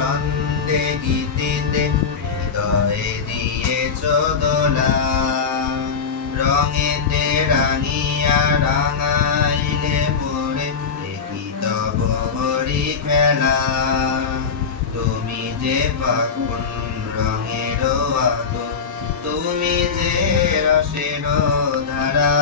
ছন্দে গীতিতে হৃদয়ে দিয়েছ দোলা রঙেতে রাঙিয়া রাঙাইলে মোরে দেখি তব হরি খেলা তুমি যে ফাগুন রঙের আলো তুমি যে রসের ধারা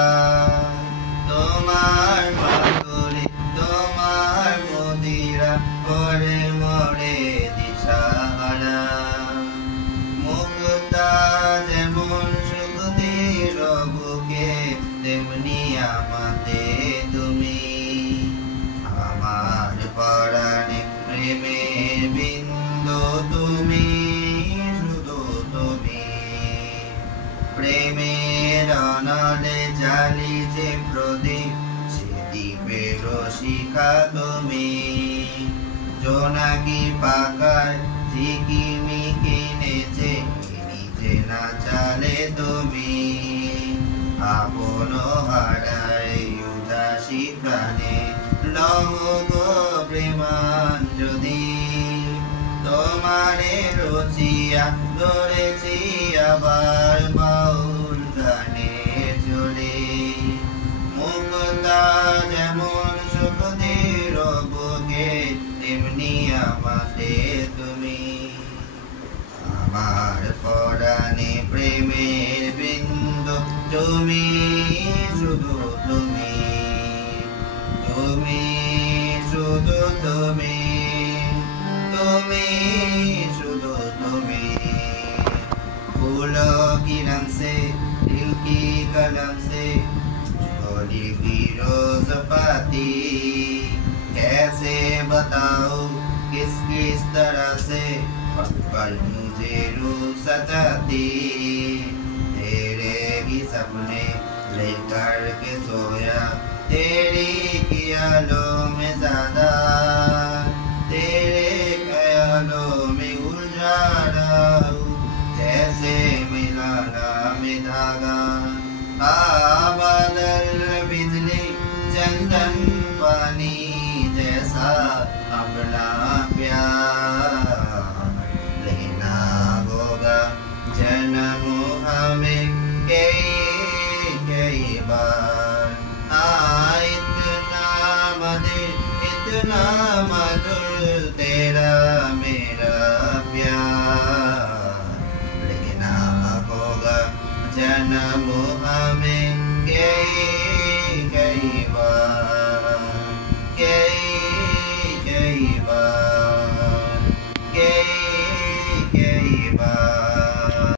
তোমার মাধুরী তোমার মদিরা করে মরে দিশাহারা মুক্তা যেমন সুখদের বুকে তেমনি আমাতে তুমি আমার পরাণে প্রেমের বিন্দু তুমি শুধু তুমি প্রেমের অনলে জালি যে প্রদীপ সে দ্বীপের শিখা তুমি জোনাকি পাকায় ঝিকিমিকি নেচে নিচে না চালে তুমি আপন হারায় উদাসী প্রাণে লহ গো প্রেমাঞ্জলি তোমারে রচিয়া ধরেছি আবার বাউল গানে চলে মুক্তা যেমন সুখদের বুকে তেমনি আমাতে তুমি আমার পরাণে প্রেমের বিন্দু তুমি শুধু তুমি তুমি শুধু তুমি তুমি शुद्ध तुम्हें फूलों की रंग से दिल की कलम से झोली की रोज पाती कैसे बताओ किस किस तरह से पल मुझे रूह सताती तेरे ही सपने लेकर के सोया तेरी ख्यालों में ज्यादा तेरे ख्यालों में उलझा रहा हूँ जैसे मिलाना में धागा बादल बिजली चंदन पानी जैसा अपना प्यार लेना होगा जन्म हमें कई बार इतना मधुर तेरा मेरा प्यार लेना होगा जन्म हमें कई बार कई बार